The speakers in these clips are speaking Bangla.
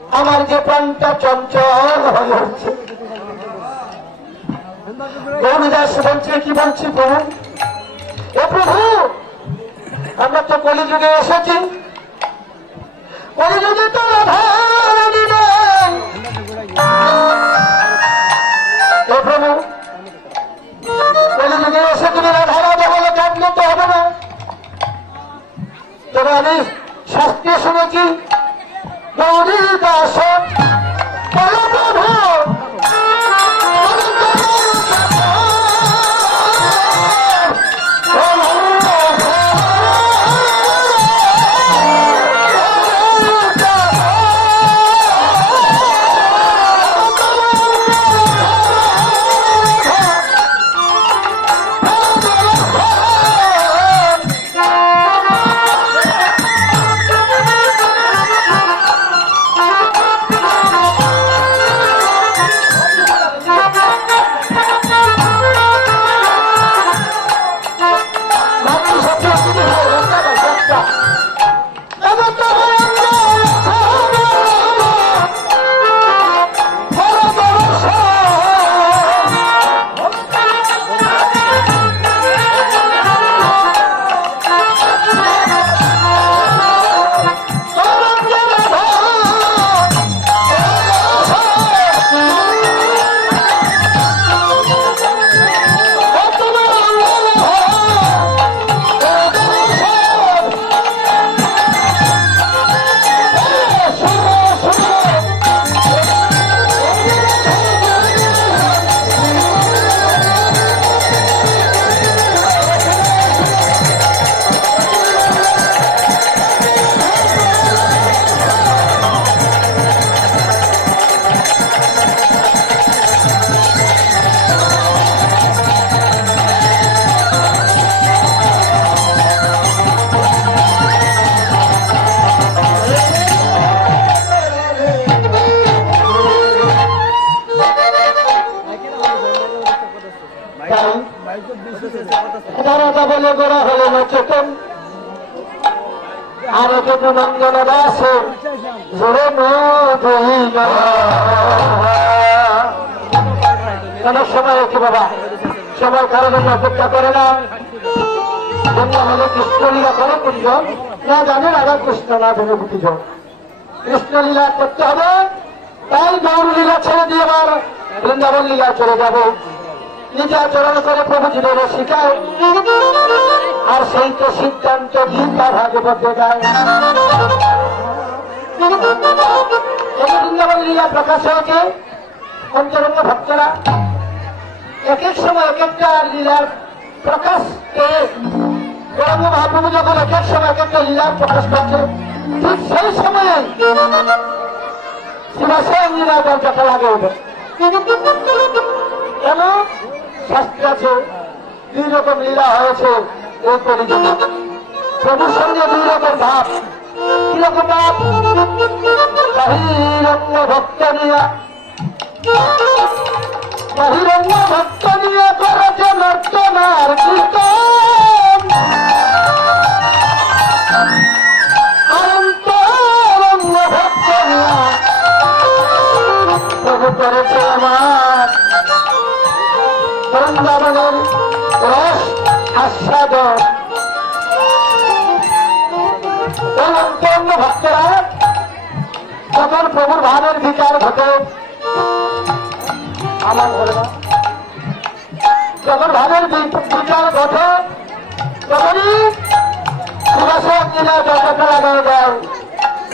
আমার যে প্রাণটা চঞ্চল হয়ে উঠছে। গৌরীদাস বলছে, কি বলছি প্রভু? ও প্রভু, আমরা তো কলিযুগে এসেছি, কলিযুগে তো রাধারানী নেই। ও প্রভু, কলিযুগে এসে তুমি রাধারাধা বলে কাঁদলে তো হবে না। তবে আমি শাস্ত্রে শুনেছি, গৌরীদাস বলো প্রভু, বলে গোড়া হলো না চেতন, আর যদু নন্দন দাস জোরে কোন সময় কি বাবা, সময় কারো জন্য অপেক্ষা করে না। জন্য হলে কৃষ্ণলীলা করে কুঞ্জন, না জানে রাধা কৃষ্ণ না জেনে বুঝিজন। কৃষ্ণলীলা করতে হবে, তাই গৌর লীলা ছেড়ে দিয়ে আবার বৃন্দাবন লীলা চলে যাবো। নিজে আচরণ করে প্রভু জীবনে শিখায়, আর সেই তো সিদ্ধান্ত গীতা ভাগবতে দেয়। বৃন্দাবন লীলা প্রকাশ হয়েছে, অন্তরঙ্গ ভক্তরা এক এক সময় এক একটা লীলার প্রকাশ পেয়ে গৌরাঙ্গ মহাপ্রভু যখন এক এক সময় এক একটা লীলার প্রকাশ করছে, ঠিক সেই সময়ে শ্রীবাসের লীলা দরজাটা লাগে ওঠে। কেন? শাস্ত্রে আছে দুই রকম লীলা হয়েছে এই কলিযুগে। প্রভুর সঙ্গে দুই রকম ভাব। কিরকম ভাব? বহিরঙ্গ ভক্ত নিয়া, বহিরঙ্গ ভক্ত নিয়ে করেছে নর্তনার কীর্তন, অন্তরঙ্গ ভক্ত নিয়া প্রভু করেছে আমার বৃন্দাবনের রস আস্বাদন। অন্তরঙ্গ ভক্তরা যখন প্রভুর ভাবের বিচার ঘটে, আমার ঘরে না, যখন ভাবের বিচার ঘটে তখনই সুবাসের লীলা জগতে লাগানো যায়।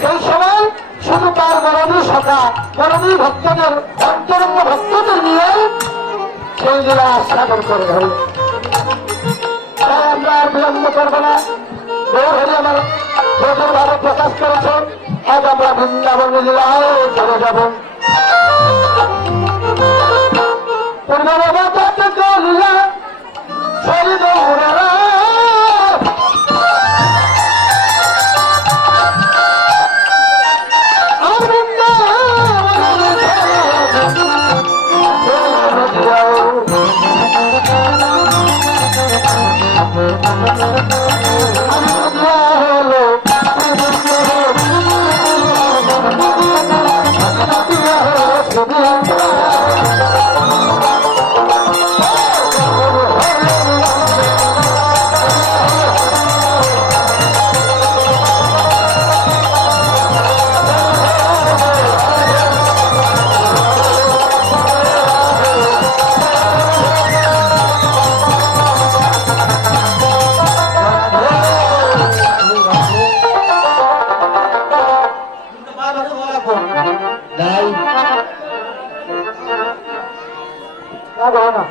সেই সময় শুধু তার গরমী সখা, গরমী ভক্তদের, অন্তরঙ্গ ভক্তদের নিয়ে সেই লীলা আস্বাদন করে ধরে। তাই আমরা আর বিলম্ব করবো না। গৌর হরি আমার প্রচুর ভাবে প্রকাশ করেছে, আজ আমরা বৃন্দাবন লীলায় চলে যাব। লীলা শরী গৌরা হলো থাকো দাই না বলো না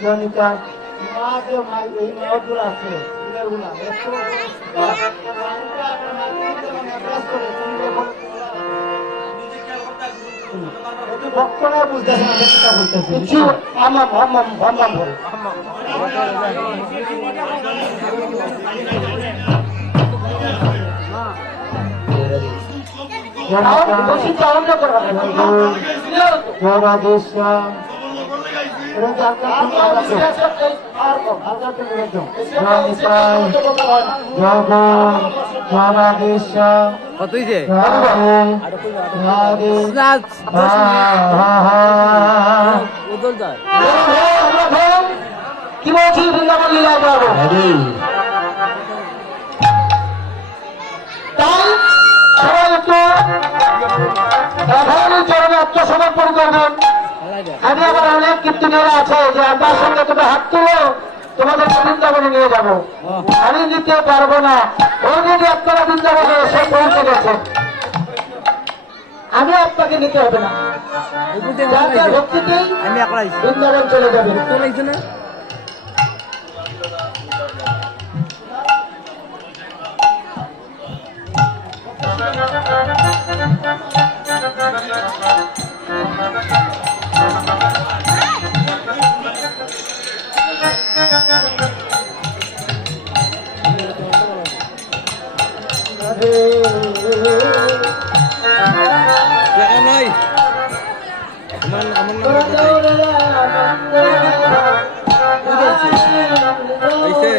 জনিতা মাকে মাই এই নদগুলো আছে এগুলা একটু বক্তব্য বুঝতেছে না চেষ্টা করতেছে কিছু হাম্মাম হাম্মাম হাম্মাম বলে বেশি চাউন্ড করবা কত হইছে কি বলছি বৃন্দাবন লীলায় যাবো তাই সবাই একটু রাধারানীর চরণে আত্মসমর্পণ করবেন আমি আবার অনেক কীর্তনীয়রা আছে যে আমার সঙ্গে তুমি হাত তুলো তোমাদের বৃন্দাবনে নিয়ে যাবো আমি নিতে পারবো না অলরেডি আপনারা বৃন্দাবনে এসে পৌঁছে গেছেন আমি আপনাকে নিতে হবে না যার ভক্তিতেই আমি একলাই বৃন্দাবন চলে যাবে তো লাগছে না টাকা নাই আমার নাম হইছে